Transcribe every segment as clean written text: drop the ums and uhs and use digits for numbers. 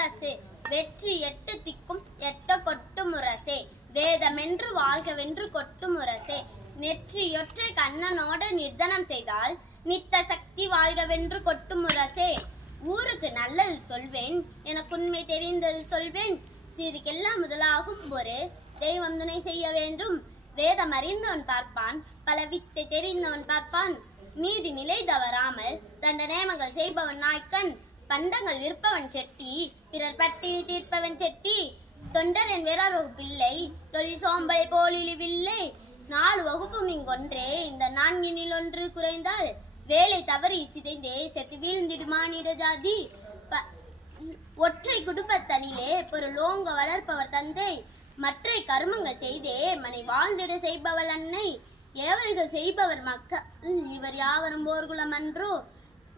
முரசு வெற்றி எட்டு திக்கும் எட்ட கொட்டு முரசே வேதமென்று வாழ்கவென்று கொட்டு முரசே நெற்றியொற்றை கண்ணனோட நிர்தனம் செய்தால் நித்த சக்தி வாழ்கவென்று கொட்டு முரசே ஊருக்கு நல்லது சொல்வேன் எனக்கு உண்மை தெரிந்தது சொல்வேன் சீருக்கெல்லாம் முதலாகும் ஒரு தெய்வம் துணை செய்ய வேண்டும் வேதம் அறிந்தவன் பார்ப்பான் பல வித்தை தெரிந்தவன் பார்ப்பான் நீதி நிலை தவறாமல் தண்ட நேமங்கள் செய்பவன் நாய்க்கன் பண்டங்கள் விற்பவன் செட்டி பிறர் பட்டினி தீர்ப்பவன் செட்டி தொண்டரின் வேறார் பிள்ளை தொழில் சோம்பலை போலிழிவில்லை 4 வகுப்பும் இங்கொன்றே இந்த 4 ஒன்று குறைந்தால் வேலை தவறி சிதைந்தே செத்து வீழ்ந்திடுமானிட ஜாதி ஒற்றை குடும்பத்தனிலே பொருளோங்க வளர்ப்பவர் தந்தை மற்ற கர்மங்கள் செய்தே மனை வாழ்ந்திட செய்பவள் அன்னை ஏவல்கள் செய்பவர் மக்கள் இவர் யாவரும் போர்குலம் அன்றோ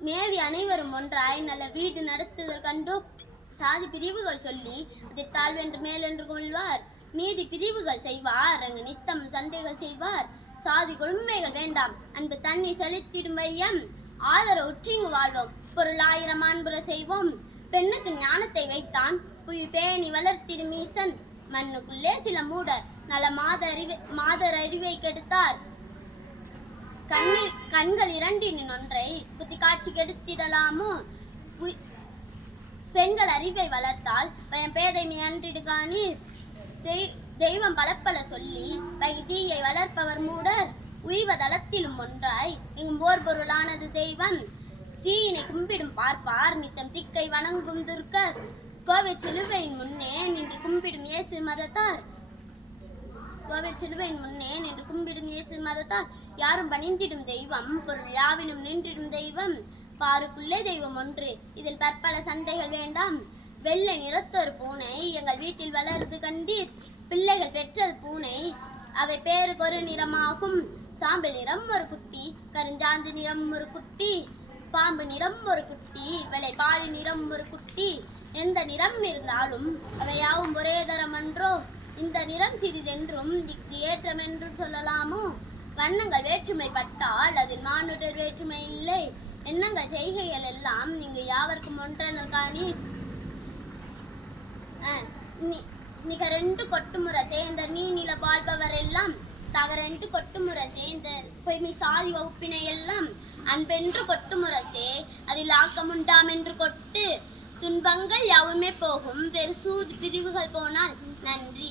மேவி அனைவரும் ஒன்றாய் நல்ல வீடு நடத்துதல் கண்டோ சாதி பிரிவுகள் சொல்லி அதை தாழ்வென்று மேலென்று கொள்வார் நீதி பிரிவுகள் செய்வார் அங்கு நித்தம் சண்டைகள் செய்வார் சாதி கொடுமைகள் வேண்டாம் அன்பு தண்ணி செலுத்திடும் வையம் ஆதர உற்றிங்கு வாழ்வோம் பொருள் 1000 அன்புற செய்வோம் பெண்ணுக்கு ஞானத்தை வைத்தான் புவி பேணி வளர்த்திடும் ஈசன் மண்ணுக்குள்ளே சில மூடர் நல மாதர் அறிவை கெடுத்தார் கண்கள் 2 ஒன்றை புத்தி காட்சி கெடுத்திடலாமோ பெண்கள் அறிவை வளர்த்தால் பயம் பேதைமை அன்றிடு காணீர் தெய்வம் பலப்பல சொல்லி தீயை வளர்ப்பவர் மூடர் உய்வதளத்திலும் ஒன்றாய் இங்கும் ஓர் பொருளானது தெய்வம் தீயினை கும்பிடும் பார்ப்பார் நித்தம் திக்கை வணங்கும் துர்க்கர் கோவை சிலுவையின் முன்னே நின்று கும்பிடும் இயேசு மதத்தார் யாரும் பணிந்திடும் தெய்வம் பொருள் யாவினும் நின்றிடும் தெய்வம் பாருக்குள்ளே தெய்வம் ஒன்று இதில் பற்பல சண்டைகள் வேண்டாம் வெள்ளை நிறத்தொரு பூனை எங்கள் வீட்டில் வளருது கண்டீர் பிள்ளைகள் பெற்றது பூனை அவை பேருக்கு ஒரு நிறமாகும் சாம்பல் நிறம் ஒரு குட்டி கருஞ்சாந்து நிறம் ஒரு குட்டி பாம்பு நிறம் ஒரு குட்டி வெள்ளை பாலி நிறம் ஒரு குட்டி எந்த நிறம் இருந்தாலும் அவை யாவும் ஒரே தரம் அன்றோ இந்த நிறம் சிறிதென்றும் இக்கு ஏற்றம் என்று சொல்லலாமோ வண்ணங்கள் வேற்றுமை பட்டால் அதில் மானுடர் வேற்றுமை இல்லை எண்ணங்கள் செய்கைகள் எல்லாம் நீங்க யாவருக்கும் ஒன்றென காணீர் நிக 2 கொட்டுமுறை சேர்ந்த நீல வாழ்பவர் எல்லாம் தக 2 கொட்டுமுறை சேர்ந்த பொய்மை சாதி வகுப்பினை எல்லாம் அன்பென்று கொட்டுமுரசே அதில் ஆக்கமுண்டாம் என்று கொட்டு துன்பங்கள் யாவுமே போகும் வெறு சூது பிரிவுகள் போனால் நன்றி.